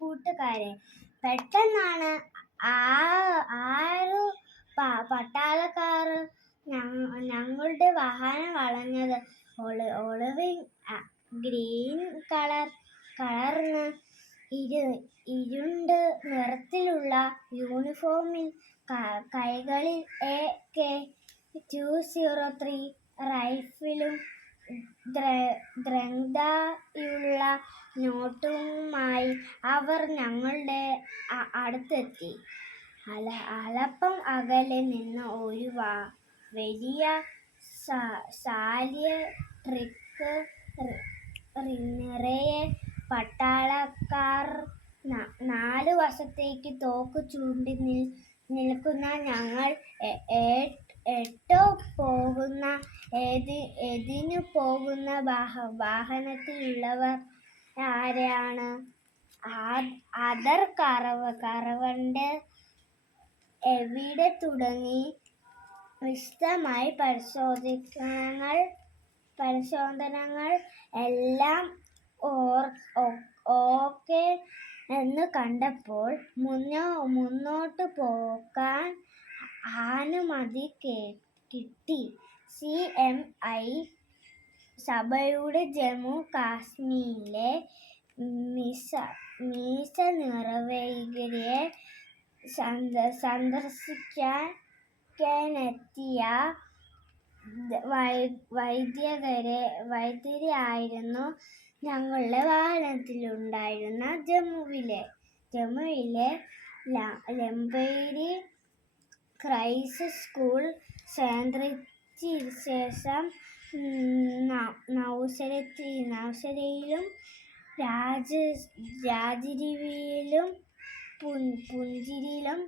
കൂട്ടുകാരെ. പെട്ടെന്നാണ് ആറു പട്ടാളക്കാർ ഞങ്ങളുടെ വാഹനം വളഞ്ഞത്. ഒളിവിൻ ഗ്രീൻ കളർന്ന് ഇരുണ്ട നിറത്തിലുള്ള യൂണിഫോമിൽ കൈകളിൽ AK-203 റൈഫിലും ദ്രങ്കായുള്ള നോട്ടുമായി അവർ ഞങ്ങളുടെ അടുത്തെത്തി. അല്പം അകലെ നിന്ന് ഒരു വലിയ ട്രക്ക് നിറയെ പട്ടാളക്കാർ, നാലു വശത്തേക്ക് തോക്ക് ചൂണ്ടി നിൽക്കുന്ന ഞങ്ങൾ. എതിനു പോകുന്ന വാഹനത്തിലുള്ളവർ ആരാണ്? ആദർ കറവണ്ട് എവിടെ തുടങ്ങി വിശദമായ പരിശോധനകൾ എല്ലാം ഓക്കെ എന്ന് കണ്ടപ്പോൾ മുന്നോട്ട് പോകാൻ അനുമതി കിട്ടി. CMI സഭയുടെ ജമ്മു കാശ്മീരിലെ മിസ നിറവേകിയെ സന്ദർശിക്കാനെത്തിയ വൈദ്യരായിരുന്നു ഞങ്ങളുടെ വാഹനത്തിലുണ്ടായിരുന്ന. ജമ്മുവിലെ ലംബേരി ക്രൈസ്റ്റ് സ്കൂൾ കേന്ദ്രീകരിച്ച ശേഷം നൗഷരയിലും രാജരിയിലും പുഞ്ചിലും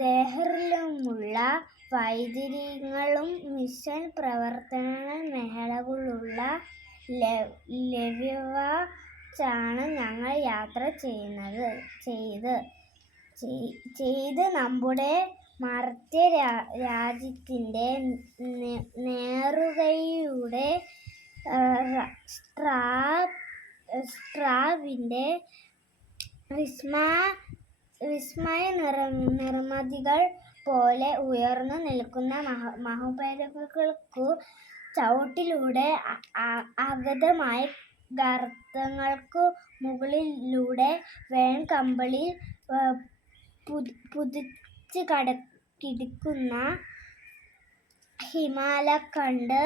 ദെഹ്റിയിലുമുള്ള വൈദ്യങ്ങളും മിഷൻ പ്രവർത്തന മേഖലകളുള്ള ലവ്യവാണ് ഞങ്ങൾ യാത്ര ചെയ്ത് നമ്മുടെ മർത്യ രാജ്യത്തിന്റെ നേറുകയുടെ സ്ട്രാവിന്റെ വിസ്മയ നിർമ്മിതികൾ പോലെ ഉയർന്നു നിൽക്കുന്ന മഹോപരികൾക്കു ചുവട്ടിലൂടെ അഗാധമായ ഗർത്തങ്ങൾക്കു മുകളിലൂടെ വേഴക്കമ്പളി പുതച്ച് കിടക്കുന്ന ഹിമാലയക്കണ്ട്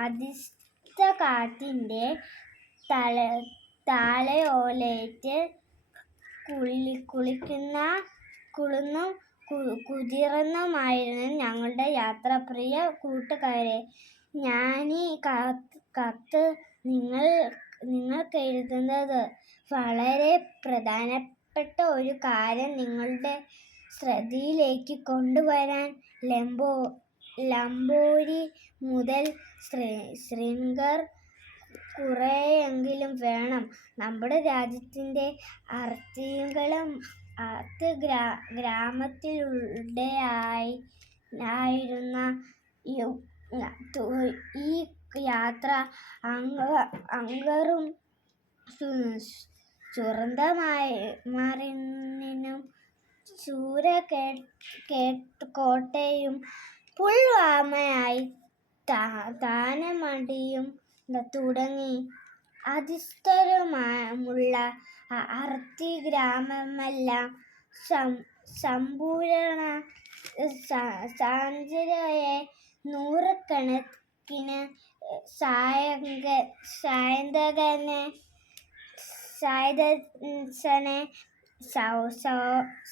അതിശക്ത കാറ്റിന്റെ താളയോലേറ്റ് കുളിർന്നും കുതിർന്നുമായിരുന്നു ഞങ്ങളുടെ യാത്ര. പ്രിയ കൂട്ടുകാരെ, ഞാനീ കത്ത് നിങ്ങൾക്കെഴുതുന്നത് വളരെ പ്രധാനപ്പെട്ട ഒരു കാര്യം നിങ്ങളുടെ ശ്രദ്ധയിലേക്ക് കൊണ്ടുവരാൻ. ലംബോരി മുതൽ ശ്രീനഗർ കുറെയെങ്കിലും വേണം. നമ്മുടെ രാജ്യത്തിന്റെ അതിർത്തി ഗ്രാമത്തിലൂടെയായിരുന്ന ഈ യാത്ര അങ്ങറും ചുരന്തമാറിനും കോട്ടയും പുൽവാമയായി താനമടിയും തുടങ്ങി അതിസ്തരമുള്ള അതിർത്തി ഗ്രാമമെല്ലാം സമ്പൂർണ്ണ സാന്ദ്രതയെ നൂറുകണക്കിന് സായന്തനെ